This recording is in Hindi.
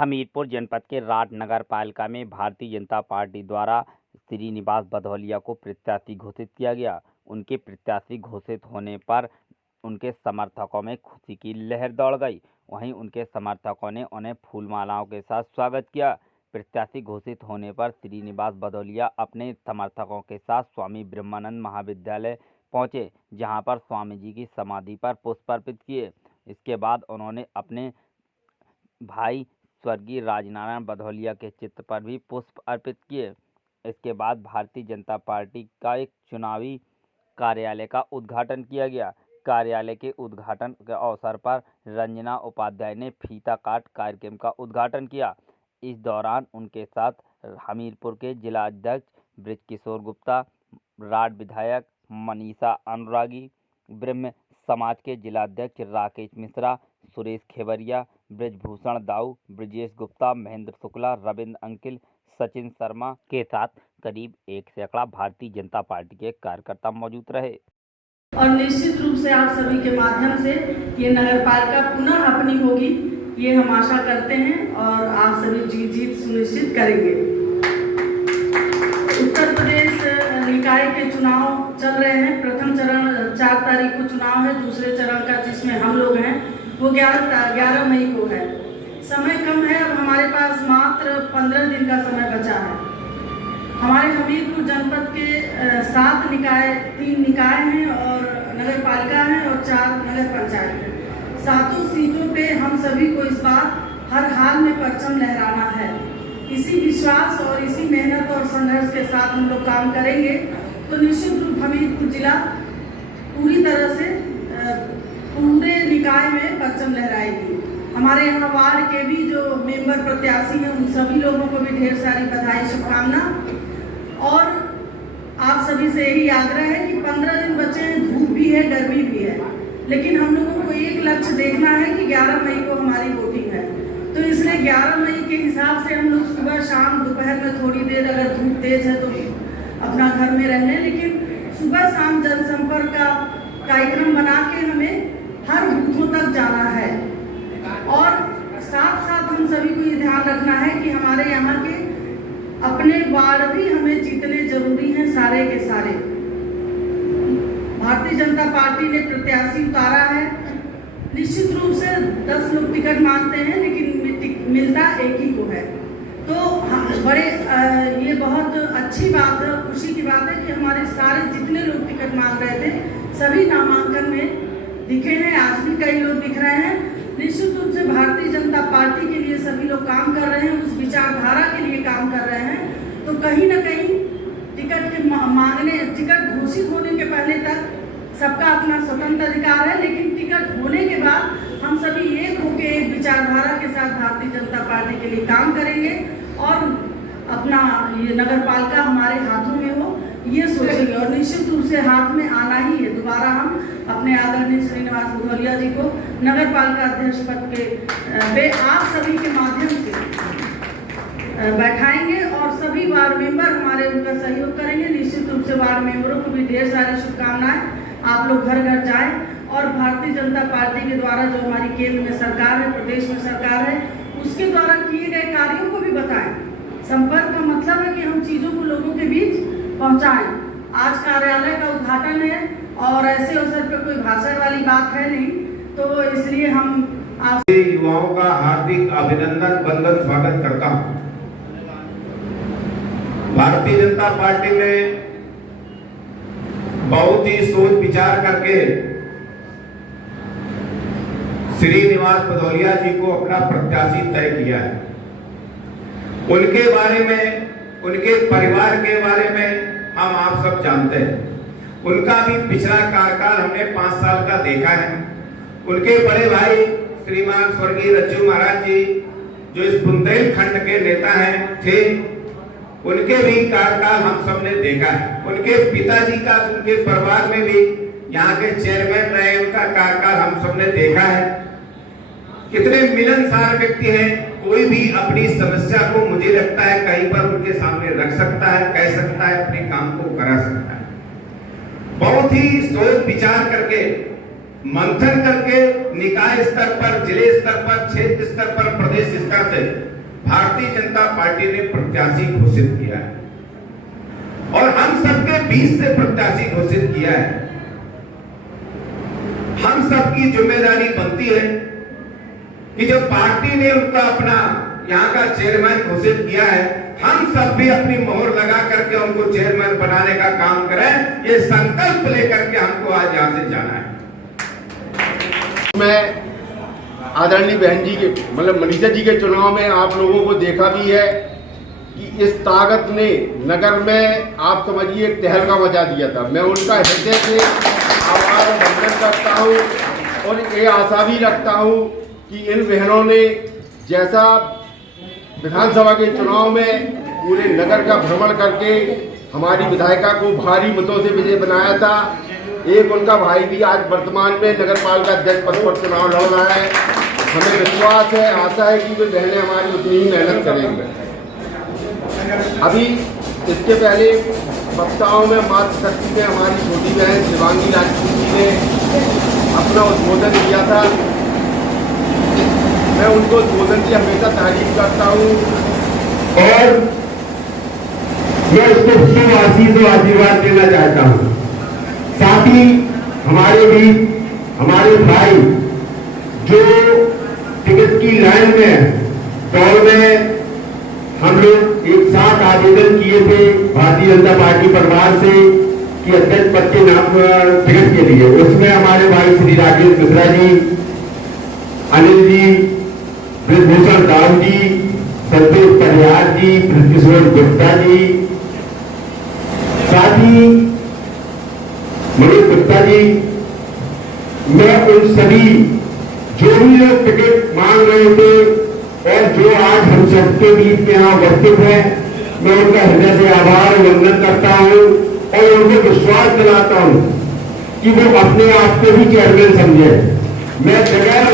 हमीरपुर जनपद के राठ नगर पालिका में भारतीय जनता पार्टी द्वारा श्रीनिवास भदौलिया को प्रत्याशी घोषित किया गया। उनके प्रत्याशी घोषित होने पर उनके समर्थकों में खुशी की लहर दौड़ गई। वहीं उनके समर्थकों ने उन्हें फूलमालाओं के साथ स्वागत किया। प्रत्याशी घोषित होने पर श्रीनिवास भदौलिया अपने समर्थकों के साथ स्वामी ब्रह्मानंद महाविद्यालय पहुंचे, जहां पर स्वामी जी की समाधि पर पुष्प अर्पित किए। इसके बाद उन्होंने अपने भाई स्वर्गीय राजनारायण भदौलिया के चित्र पर भी पुष्प अर्पित किए। इसके बाद भारतीय जनता पार्टी का एक चुनावी कार्यालय का उद्घाटन किया गया। कार्यालय के उद्घाटन के अवसर पर रंजना उपाध्याय ने फीता काट कार्यक्रम का उद्घाटन किया। इस दौरान उनके साथ हमीरपुर के जिला अध्यक्ष बृजकिशोर गुप्ता, राठ विधायक मनीषा अनुरागी, ब्रह्म समाज के जिलाध्यक्ष राकेश मिश्रा, सुरेश खेवरिया, ब्रजभूषण दाऊ, ब्रजेश गुप्ता, महेंद्र शुक्ला, रविंद्र अंकिल, सचिन शर्मा के साथ करीब 1 सैकड़ा भारतीय जनता पार्टी के कार्यकर्ता मौजूद रहे। और निश्चित रूप से आप सभी के माध्यम से ये नगरपालिका पुनः अपनी होगी, ये हम आशा करते हैं और आप सभी जीत सुनिश्चित करेंगे। उत्तर प्रदेश निकाय के चुनाव चल रहे हैं। प्रथम चरण 4 तारीख को चुनाव है। दूसरे चरण का जिसमें हम लोग हैं वो 11 मई को है। समय कम है, अब हमारे पास मात्र 15 दिन का समय बचा है। हमारे हमीरपुर जनपद के 7 निकाय, 3 निकाय हैं और नगर पालिका है और 4 नगर पंचायत हैं। 7 सीटों पे हम सभी को इस बार हर हाल में परचम लहराना है। इसी विश्वास और इसी मेहनत और संघर्ष के साथ हम लोग काम करेंगे तो निश्चित रूप हमीरपुर जिला पूरी तरह से पूरे निकाय में परचम लहराएगी। हमारे यहाँ वार्ड के भी जो मेंबर प्रत्याशी हैं उन सभी लोगों को भी ढेर सारी बधाई, शुभकामना। और आप सभी से यही आग्रह है कि 15 दिन बचे हैं, धूप भी है, गर्मी भी है, लेकिन हम लोगों को एक लक्ष्य देखना है कि 11 मई को हमारी वोटिंग है। तो इसलिए 11 मई के हिसाब से हम लोग सुबह शाम दोपहर में थोड़ी देर, अगर धूप तेज है तो अपना घर में रह लें, लेकिन सुबह शाम जनसंपर्क का कार्यक्रम बना के हमें हर बूथों तक जाना है। और साथ साथ हम सभी को ये ध्यान रखना है कि हमारे यहाँ के अपने वार्ड भी हमें जीतने जरूरी हैं, सारे के सारे। भारतीय जनता पार्टी ने प्रत्याशी उतारा है। निश्चित रूप से 10 लोग टिकट मांगते हैं, लेकिन मिलता एक ही को है। तो बड़े ये बहुत अच्छी बात है, खुशी की बात है कि हमारे सारे जितने लोग टिकट मांग रहे थे सभी नामांकन में दिखे हैं। आज भी कई लोग दिख रहे हैं। निश्चित रूप से भारतीय जनता पार्टी के लिए सभी लोग काम कर रहे हैं, उस विचारधारा के लिए काम कर रहे हैं। तो कहीं ना कहीं टिकट के मांगने, टिकट घोषित होने के पहले तक सबका अपना स्वतंत्र अधिकार है, लेकिन टिकट होने के बाद हम सभी एक होकर एक विचारधारा के साथ भारतीय जनता पार्टी के लिए काम करेंगे और अपना ये नगर पालिका हमारे हाथों में हो, ये सोचेंगे। और निश्चित रूप से हाथ में आना ही है। दोबारा हम अपने आदरणीय श्रीनिवास भदौलिया जी को नगर पालिका अध्यक्ष पद पे आप सभी के माध्यम से बैठाएंगे और सभी वार्ड मेंबर हमारे उनका सहयोग करेंगे। निश्चित रूप से वार्ड मेंबरों को भी ढेर सारी शुभकामनाएं। आप लोग घर घर जाएं और भारतीय जनता पार्टी के द्वारा जो हमारी केंद्र में सरकार है, प्रदेश में सरकार है, उसके द्वारा किए गए कार्यों को भी बताएं। संपर्क का मतलब है कि हम चीज़ों को लोगों के बीच पहुंचाएं। आज कार्यालय का उद्घाटन है और ऐसे अवसर पर कोई भाषण वाली बात है नहीं, तो इसलिए हम आप युवाओं का हार्दिक अभिनंदन, वंदन, स्वागत करता हूं। भारतीय जनता पार्टी में बहुत ही सोच विचार करके श्रीनिवास भदौलिया जी को अपना प्रत्याशी तय किया है। उनके बारे में, उनके परिवार के बारे में हम आप सब जानते हैं। उनका भी पिछला कार्यकाल हमने 5 साल का देखा है। उनके बड़े भाई श्रीमान स्वर्गीय रज्जू महाराज जी जो इस बुंदेलखंड के नेता थे, उनके भी कार्यकाल हम सब ने देखा है। उनके पिताजी का, उनके परिवार में भी यहाँ के चेयरमैन रहे, उनका कार्यकाल हम सब ने देखा है। कितने मिलनसार व्यक्ति हैं। कोई भी अपनी समस्या को, मुझे लगता है, कहीं पर उनके सामने रख सकता है, कह सकता है, अपने काम को करा सकता है। बहुत ही सोच विचार करके मंथन करके निकाय स्तर पर, जिले स्तर पर, क्षेत्र स्तर पर, प्रदेश स्तर से भारतीय जनता पार्टी ने प्रत्याशी घोषित किया है और हम सबके बीच से प्रत्याशी घोषित किया है। हम सबकी जिम्मेदारी बनती है कि जब पार्टी ने उनका अपना यहाँ का चेयरमैन घोषित किया है, हम सब भी अपनी मोहर लगा करके उनको चेयरमैन बनाने का काम करें। ये संकल्प लेकर के हमको आज यहाँ से जाना है। मैं आदरणीय बहन जी के मतलब मनीषा जी के चुनाव में आप लोगों को देखा भी है कि इस ताकत ने नगर में आप समझिए एक तहलका मचा दिया था। मैं उनका हृदय से आभार और वंदन करता हूँ और ये आशा भी रखता हूँ कि इन बहनों ने जैसा विधानसभा के चुनाव में पूरे नगर का भ्रमण करके हमारी विधायिका को भारी मतों से विजय बनाया था, एक उनका भाई भी आज वर्तमान में नगर पालिका अध्यक्ष पद पर चुनाव लड़ रहा है। हमें विश्वास है, आशा है कि वे बहनें हमारी उतनी ही मेहनत करेंगे। अभी इसके पहले वक्ताओं में मातृशक्ति में हमारी छोटी बहन शिवांगी राजपूत जी ने अपना उद्बोधन किया था। मैं उनको उद्बोधन की हमेशा तारीफ करता हूँ और मैं उसको शुभ आशीष और आशीर्वाद देना चाहता हूँ। साथ ही हमारे भी हमारे भाई जो टिकट की लाइन में दौड़ में हम लोग एक साथ आवेदन किए थे भारतीय जनता पार्टी परिवार से कि अध्यक्ष पद के नाम टिकट के लिए, उसमें हमारे भाई श्री राकेश मिश्रा जी, अनिल जी, ब्रजभूषण राम जी, संतोष परिहार जी, ब्रजकिशोर गुप्ता जी, साथ ही मनोज गुप्ता जी, मैं उन सभी जो भी लोग टिकट मांग रहे थे और जो आज हम सबके बीच में यहाँ उपस्थित हैं, मैं उनका हृदय से आभार और वंदन करता हूँ और उनको विश्वास दिलाता हूँ कि वो अपने आप को भी चेयरमैन समझे। मैं बगैर